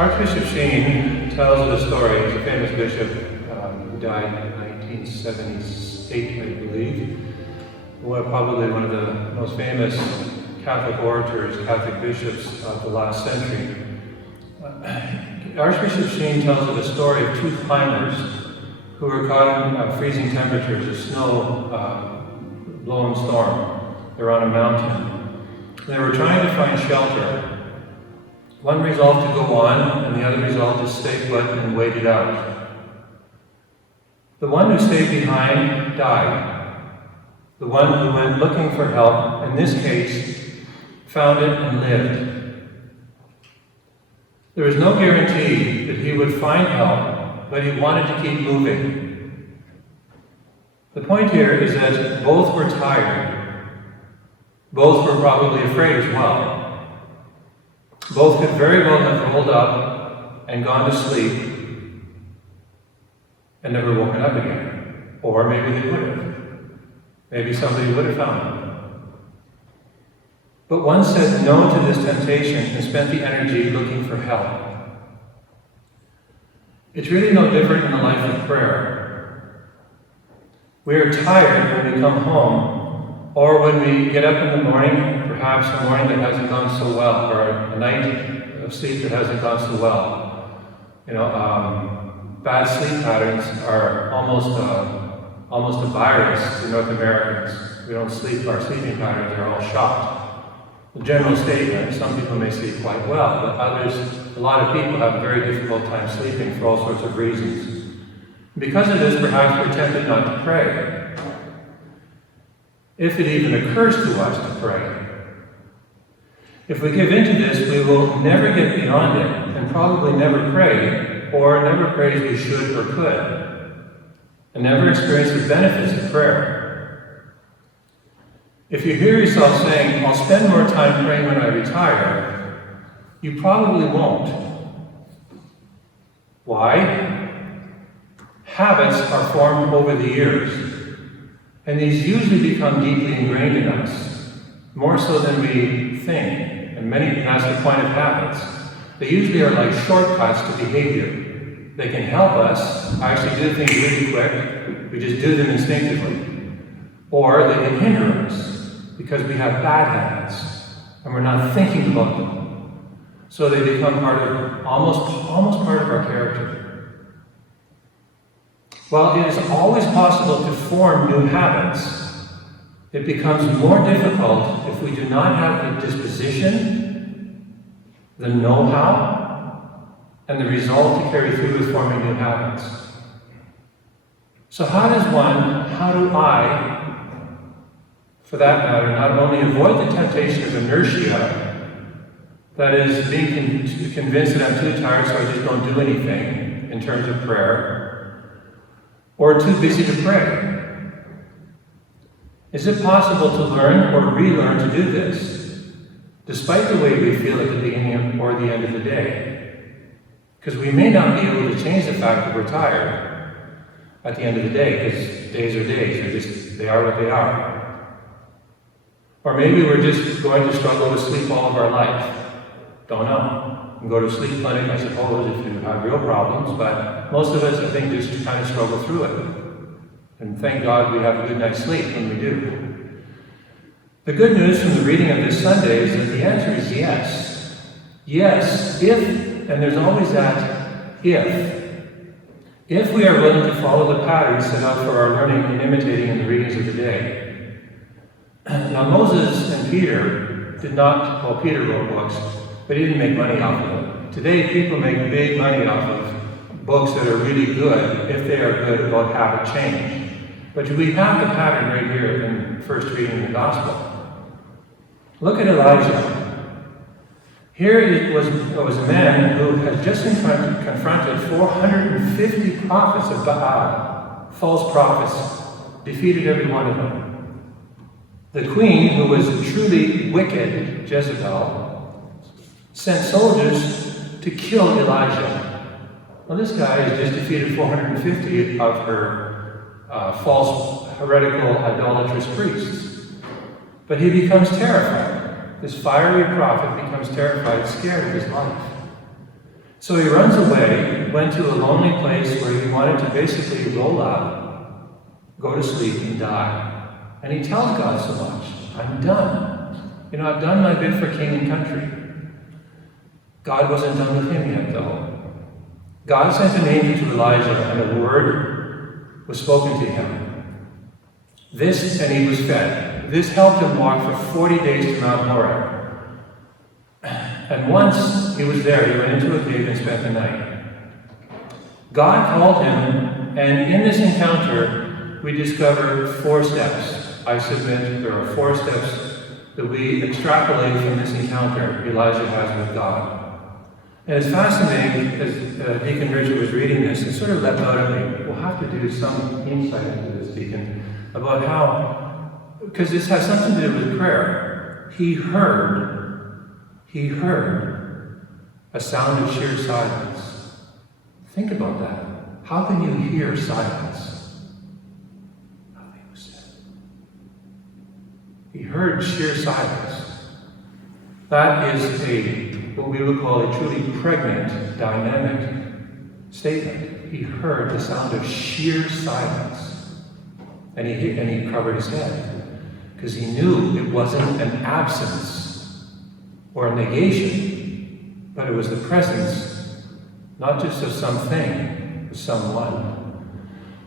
Archbishop Sheen tells the story. He's a famous bishop who died in 1978, I believe. Probably one of the most famous Catholic orators, Catholic bishops of the last century. Archbishop Sheen tells of the story of two climbers who were caught in freezing temperatures, a snow-blown storm. They were on a mountain. They were trying to find shelter. One resolved to go on, and the other resolved to stay put and wait it out. The one who stayed behind died. The one who went looking for help, in this case, found it and lived. There was no guarantee that he would find help, but he wanted to keep moving. The point here is that both were tired. Both were probably afraid as well. Both could very well have rolled up and gone to sleep and never woken up again. Or maybe they would have. Maybe somebody would have found them. But one said no to this temptation and spent the energy looking for help. It's really no different in the life of prayer. We are tired when we come home, or when we get up in the morning, perhaps a morning that hasn't gone so well, or a night of sleep that hasn't gone so well. Bad sleep patterns are almost a virus to North Americans. We don't sleep, our sleeping patterns are all shot. The general statement, some people may sleep quite well, but others, a lot of people have a very difficult time sleeping for all sorts of reasons. Because of this, perhaps we're tempted not to pray. If it even occurs to us to pray. If we give into this, we will never get beyond it, and probably never pray, or never pray as we should or could, and never experience the benefits of prayer. If you hear yourself saying, "I'll spend more time praying when I retire," you probably won't. Why? Habits are formed over the years, and these usually become deeply ingrained in us, more so than we think. And that's the point of habits. They usually are like shortcuts to behavior. They can help us actually do things really quick. We just do them instinctively. Or they can hinder us because we have bad habits and we're not thinking about them. So they become almost part of our character. While it is always possible to form new habits, it becomes more difficult if we do not have the disposition, the know-how, and the resolve to carry through with forming new habits. So how do I, for that matter, not only avoid the temptation of inertia, that is, being convinced that I'm too tired so I just don't do anything in terms of prayer, or too busy to pray? Is it possible to learn or relearn to do this, despite the way we feel at the beginning or the end of the day? Because we may not be able to change the fact that we're tired at the end of the day, because days are days, they are what they are. Or maybe we're just going to struggle with sleep all of our life. Don't know. You can go to a sleep clinic, I suppose, if you have real problems, but most of us, I think, just kind of struggle through it. And thank God we have a good night's sleep when we do. The good news from the reading of this Sunday is that the answer is yes. Yes, if, and there's always that if we are willing to follow the patterns set out for our learning and imitating in the readings of the day. Now Moses and Peter Peter wrote books, but he didn't make money off of them. Today people make big money off of books that are really good if they are good about habit change. But we have the pattern right here in first reading the Gospel. Look at Elijah. Here was a man who had just confronted 450 prophets of Baal, false prophets, defeated every one of them. The queen, who was truly wicked, Jezebel, sent soldiers to kill Elijah. Well, this guy has just defeated 450 of her false, heretical, idolatrous priests. But he becomes terrified. This fiery prophet becomes terrified, scared of his life. So he runs away, went to a lonely place where he wanted to basically roll up, go to sleep, and die. And he tells God so much, I'm done. I've done my bit for king and country. God wasn't done with him yet, though. God sent an angel to Elijah, and a word was spoken to him. And he was fed. This helped him walk for 40 days to Mount Horeb. And once he was there, he went into a cave and spent the night. God called him, and in this encounter, we discover 4 steps. I submit there are 4 steps that we extrapolate from this encounter Elijah has with God. And it's fascinating, as Deacon Richard was reading this, it sort of leapt out at me. We'll have to do some insight into this, Deacon, about how, because this has something to do with prayer. He heard a sound of sheer silence. Think about that. How can you hear silence? Nothing was said. He heard sheer silence. That is what we would call a truly pregnant, dynamic statement. He heard the sound of sheer silence. And he covered his head, because he knew it wasn't an absence or a negation, but it was the presence, not just of something, but someone.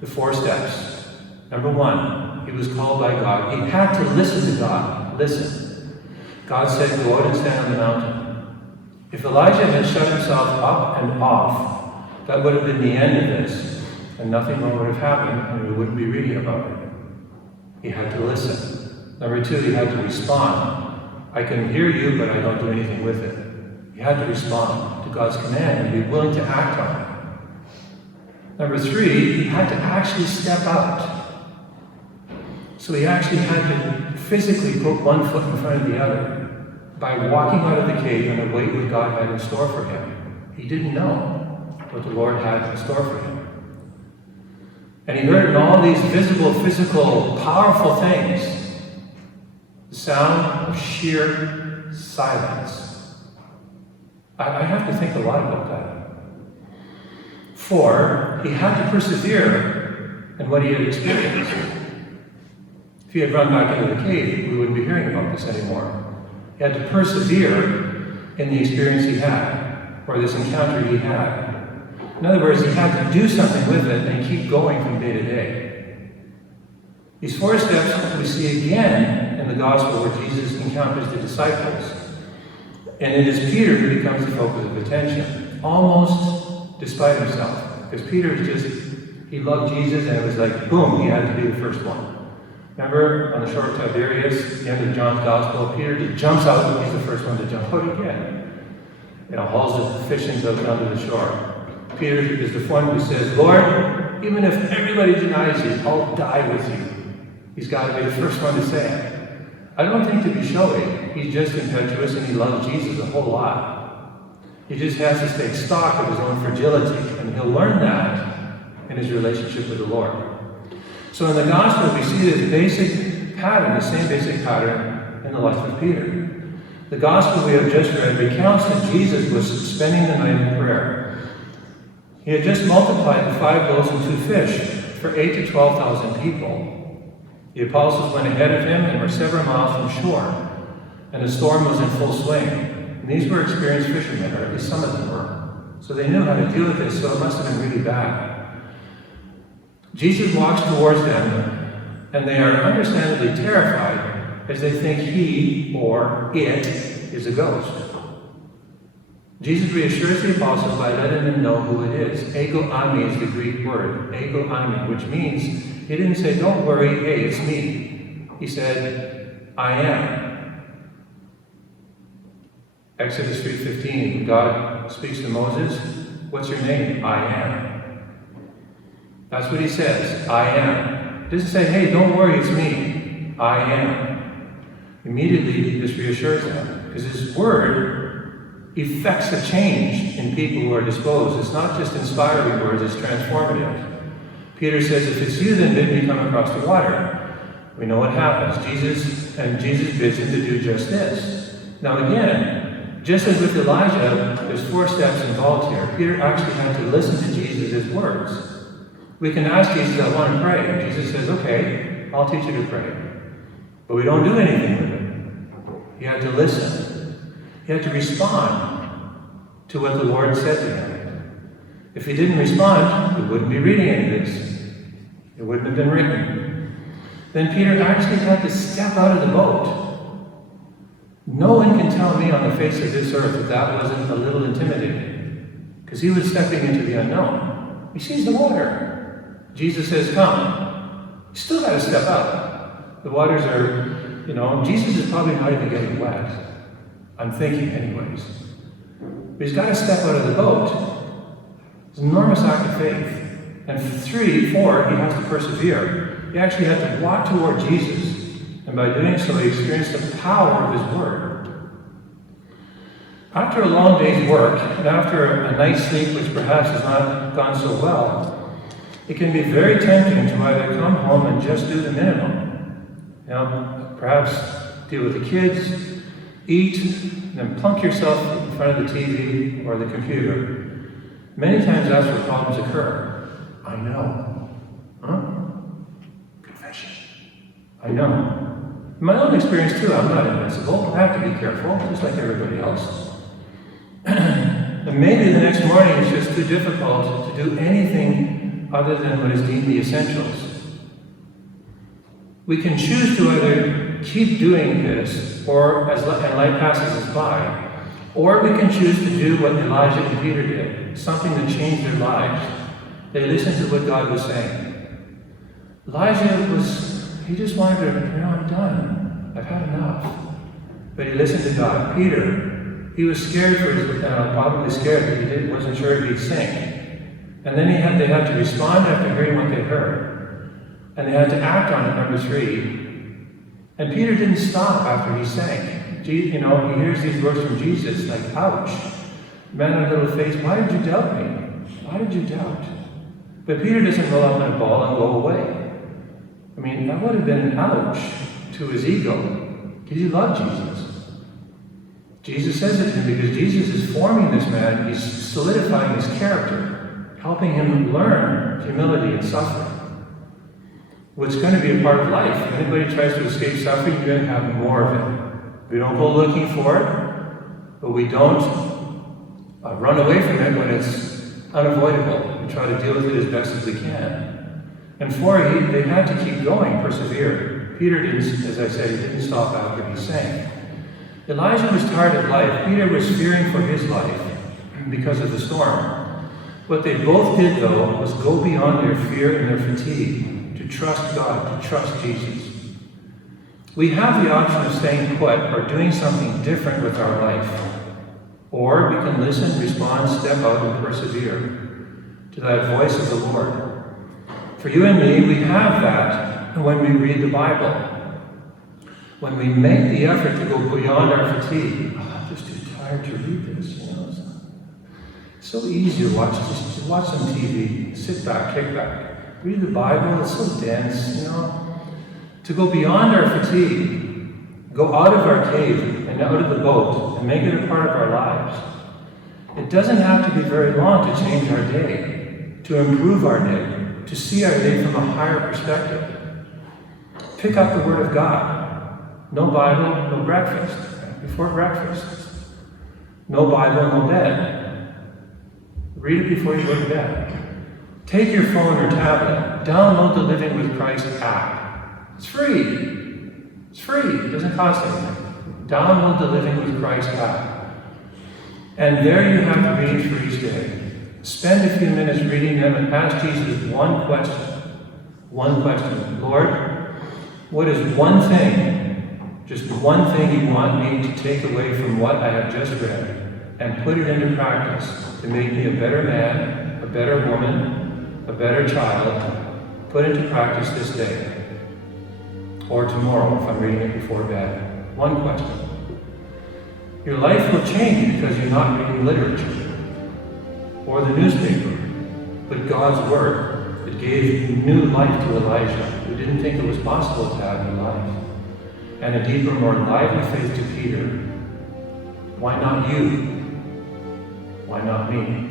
The 4 steps. Number 1, he was called by God. He had to listen to God. Listen. God said, go out and stand on the mountain. If Elijah had shut himself up and off, that would have been the end of this, and nothing more would have happened, and we wouldn't be reading about it. He had to listen. Number 2, he had to respond. I can hear you, but I don't do anything with it. He had to respond to God's command and be willing to act on it. Number 3, he had to actually step out. So he actually had to physically put one foot in front of the other by walking out of the cave and await what God had in store for him. He didn't know what the Lord had in store for him. And he heard in all these visible, physical, powerful things the sound of sheer silence. I have to think a lot about that. 4, he had to persevere in what he had experienced. If he had run back into the cave, we wouldn't be hearing about this anymore. He had to persevere in the experience he had, or this encounter he had. In other words, he had to do something with it and keep going from day to day. These 4 steps we see again in the gospel where Jesus encounters the disciples. And it is Peter who becomes the focus of attention, almost despite himself. Because Peter he loved Jesus, and it was like, boom, he had to be the first one. Remember, on the shore of Tiberias, the end of John's Gospel, Peter just jumps out, and he's the first one to jump out again. Hauls the fishings out onto the shore. Peter is the one who says, Lord, even if everybody denies you, I'll die with you. He's got to be the first one to say it. I don't think to be showy. He's just impetuous, and he loves Jesus a whole lot. He just has to take stock of his own fragility, and he'll learn that in his relationship with the Lord. So in the Gospel, we see this basic pattern, the same basic pattern in the life of Peter. The Gospel we have just read recounts that Jesus was spending the night in prayer. He had just multiplied the 5 loaves and 2 fish for 8,000 to 12,000 people. The apostles went ahead of him and were several miles from shore, and the storm was in full swing. And these were experienced fishermen, or at least some of them were. So they knew how to deal with this, so it must have been really bad. Jesus walks towards them, and they are understandably terrified as they think he, or it, is a ghost. Jesus reassures the apostles by letting them know who it is. Ego eimi is the Greek word, ego eimi, which means, he didn't say, don't worry, hey, it's me. He said, I am. Exodus 3:15, God speaks to Moses, what's your name? I am. That's what he says, I am. He doesn't say, hey, don't worry, it's me. I am. Immediately, this reassures them, because his word effects a change in people who are disposed. It's not just inspiring words, it's transformative. Peter says, if it's you, then bid me come across the water. We know what happens. Jesus bids him to do just this. Now again, just as with Elijah, there's 4 steps involved here. Peter actually had to listen to Jesus' words. We can ask Jesus, I want to pray. And Jesus says, okay, I'll teach you to pray. But we don't do anything with it. He had to listen. He had to respond to what the Lord said to him. If he didn't respond, we wouldn't be reading any of this. It wouldn't have been written. Then Peter actually had to step out of the boat. No one can tell me on the face of this earth that that wasn't a little intimidating. Because he was stepping into the unknown. He sees the water. Jesus says, come. You still got to step out. The waters are, Jesus is probably not even getting wet. I'm thinking anyways. But he's got to step out of the boat. It's an enormous act of faith. And 3, 4, he has to persevere. He actually had to walk toward Jesus. And by doing so, he experienced the power of his word. After a long day's work, and after a night's sleep which perhaps has not gone so well, it can be very tempting to either come home and just do the minimum. Perhaps deal with the kids, eat, and then plunk yourself in front of the TV or the computer. Many times that's where problems occur. I know. Huh? Confession. I know. In my own experience too, I'm not invincible. I have to be careful, just like everybody else. And maybe the next morning it's just too difficult to do anything other than what is deemed the essentials. We can choose to either keep doing this, or and life passes us by, or we can choose to do what Elijah and Peter did, something that changed their lives. They listened to what God was saying. Elijah he just wanted to, I'm done. I've had enough. But he listened to God. Peter, he was scared probably scared that he wasn't sure if he'd sink. And then they had to respond after hearing what they heard. And they had to act on it, number 3. And Peter didn't stop after he sank. He hears these words from Jesus, like, ouch. Man of little faith, why did you doubt me? Why did you doubt? But Peter doesn't roll up in a ball and go away. That would have been an ouch to his ego, because he loved Jesus. Jesus says it to him because Jesus is forming this man. He's solidifying his character, helping him learn humility and suffering. What's going to be a part of life. If anybody tries to escape suffering, you're going to have more of it. We don't go looking for it, but we don't run away from it when it's unavoidable. We try to deal with it as best as we can. And 4, they had to keep going, persevere. Peter didn't, as I said, he didn't stop after he sank. Elijah was tired of life. Peter was fearing for his life because of the storm. What they both did, though, was go beyond their fear and their fatigue, to trust God, to trust Jesus. We have the option of staying put or doing something different with our life. Or we can listen, respond, step out, and persevere to that voice of the Lord. For you and me, we have that when we read the Bible. When we make the effort to go beyond our fatigue. I'm just too tired to read this. It's so easy to watch. Just watch some TV, sit back, kick back. Read the Bible, it's so dense, To go beyond our fatigue, go out of our cave and out of the boat and make it a part of our lives. It doesn't have to be very long to change our day, to improve our day, to see our day from a higher perspective. Pick up the Word of God. No Bible, no breakfast. Before breakfast. No Bible, no bed. Read it before you go to bed. Take your phone or tablet. Download the Living with Christ app. It's free. It's free. It doesn't cost anything. Download the Living with Christ app. And there you have the readings for each day. Spend a few minutes reading them and ask Jesus one question. One question. Lord, what is one thing, just one thing you want me to take away from what I have just read and put it into practice to make me a better man, a better woman, a better child? Put into practice this day or tomorrow if I'm reading it before bed. One question. Your life will change because you're not reading literature or the newspaper, but God's Word. It gave new life to Elijah, who didn't think it was possible to have new life, and a deeper, more lively faith to Peter. Why not you? Why not me?